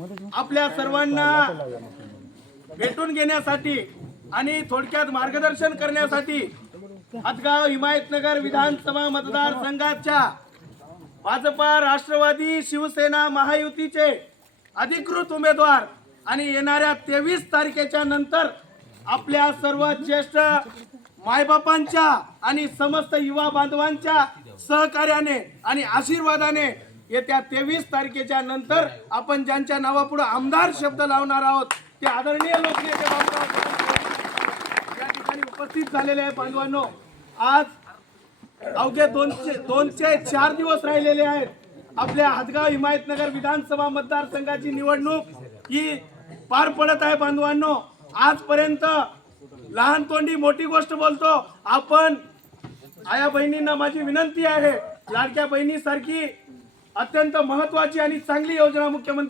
आपल्या सर्वांना भेटून घेण्यासाठी आणि थोडक्यात मार्गदर्शन करण्यासाठी हदगाव हिमायतनगर विधानसभा मतदारसंघाच्या भाजपा, राष्ट्रवादी, शिवसेना महायुतीचे अधिकृत उमेदवार आणि येणाऱ्या 23 तारखेच्या नंतर आपल्या सर्व ज्येष्ठ मायबापांच्या आणि समस्त युवा बांधवांच्या सहकार्याने आणि आशीर्वादाने येत्या 23 तारखेच्या नंतर आपण ज्यांच्या नावापुढे आमदार शब्द लावणार आहोत ते आदरणीय लोकनेते बाबूराव या ठिकाणी उपस्थित झालेले आहे. बांधवांनो, आज अवघे 204 दिवस राहिलेले आहेत. आपल्या हदगाव हिमायतनगर विधानसभा मतदारसंघाची निवडणूक ही पार पडत आहे. बांधवांनो, आजपर्यंत लहान तोंडी मोठी गोष्ट बोलतो आपण. आया बहिणींना माझी विनंती आहे, लाडक्या बहिणीसारखी अत्यंत महत्वाची आणि चांगली योजना मुख्यमंत्री